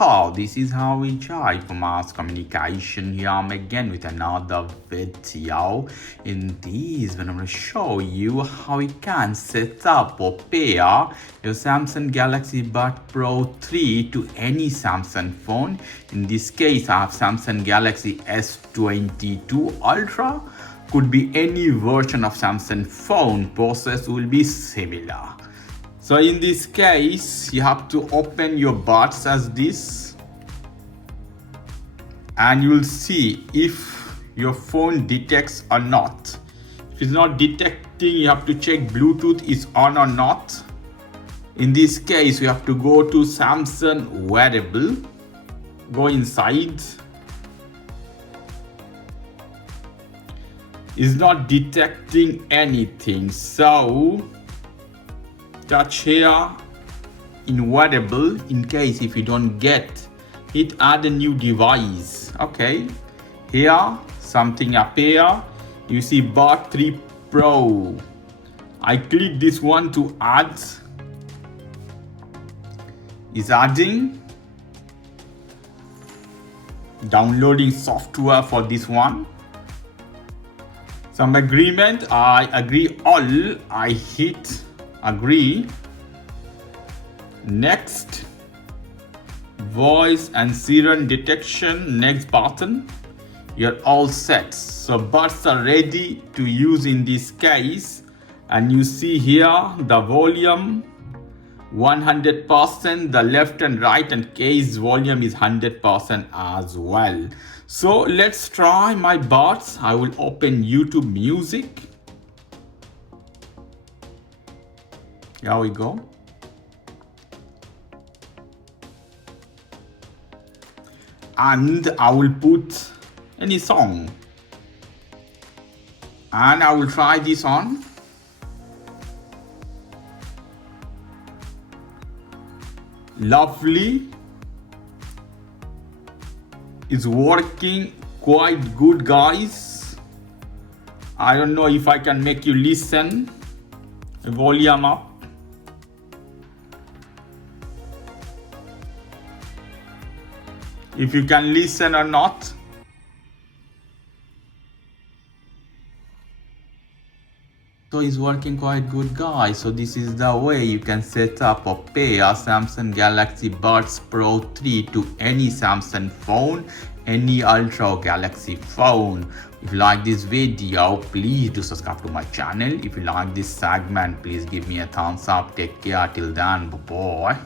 how this is how we try for mass communication. Here I'm again with another video. In this I'm going to show you how you can set up or pair your Samsung Galaxy Buds Pro 3 to any Samsung phone. In this case I have Samsung Galaxy S22 Ultra. Could be any version of Samsung phone, process will be similar. So in this case, you have to open your buds as this, and you will see if your phone detects or not. If it's not detecting, you have to check Bluetooth is on or not. In this case, you have to go to Samsung Wearable, go inside. It's not detecting anything, so touch here in Wearable. In case if you don't get it, add a new device. Okay, here something appear. You see Buds 3 Pro. I click this one to add. Is adding. Downloading software for this one. Some agreement. I agree all. I hit agree. Next. Voice and siren detection. Next button. You're all set. So buds are ready to use in this case. And you see here the volume 100%, the left and right and case volume is 100% as well. So let's try my buds. I will open YouTube Music. Here we go. And I will put any song. And I will try this on. Lovely. It's working quite good, guys. I don't know if I can make you listen. Volume up. If you can listen or not. So it's working quite good, guys. So this is the way you can set up or pair Samsung Galaxy Buds Pro 3 to any Samsung phone, any Ultra or Galaxy phone. If you like this video, please do subscribe to my channel. If you like this segment, please give me a thumbs up. Take care till then. Bye bye.